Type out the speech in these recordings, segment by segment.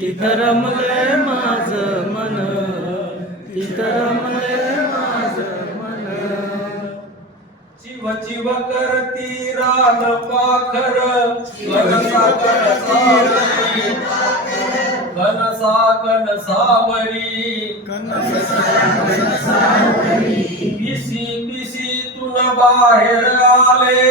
तिथं रमले माझ मन. तिथं रमले माझ मन. चिव चिव करती रान पाखर. कनसा कनसावरी कनसा कनसावरी पिसी पिसी तुन बाहेर आले.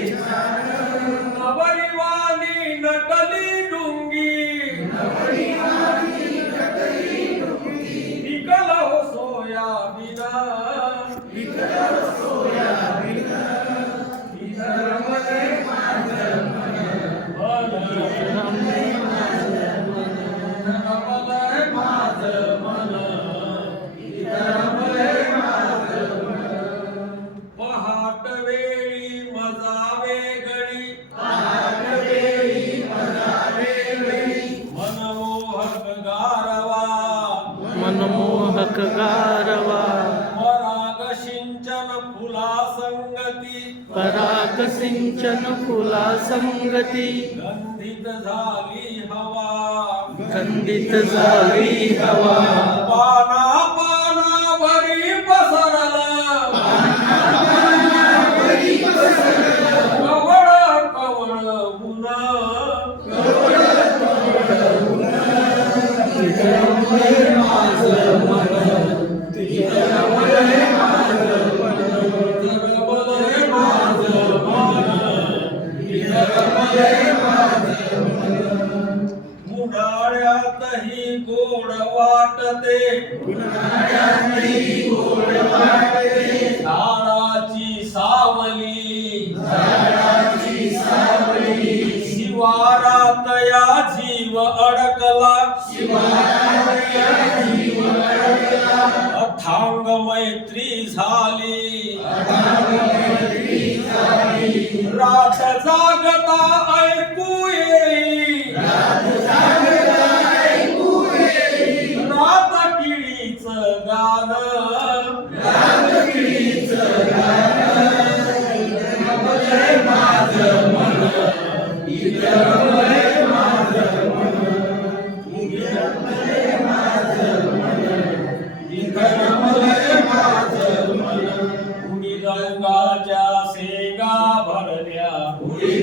Amen. संगती पराग सिंचन फुला संगती गंधित झाली हवा खंडित झाली हवा पाना पानावरी पसरला कवळ कवळ उन्हा रमलय गोड वाटते. झाडाची सावली. शिवारात या जीव अडकला. अथांग मैत्री झाली. रात जागता ऐकू गाण रंगाच्या शेंगा भरल्या कोथळे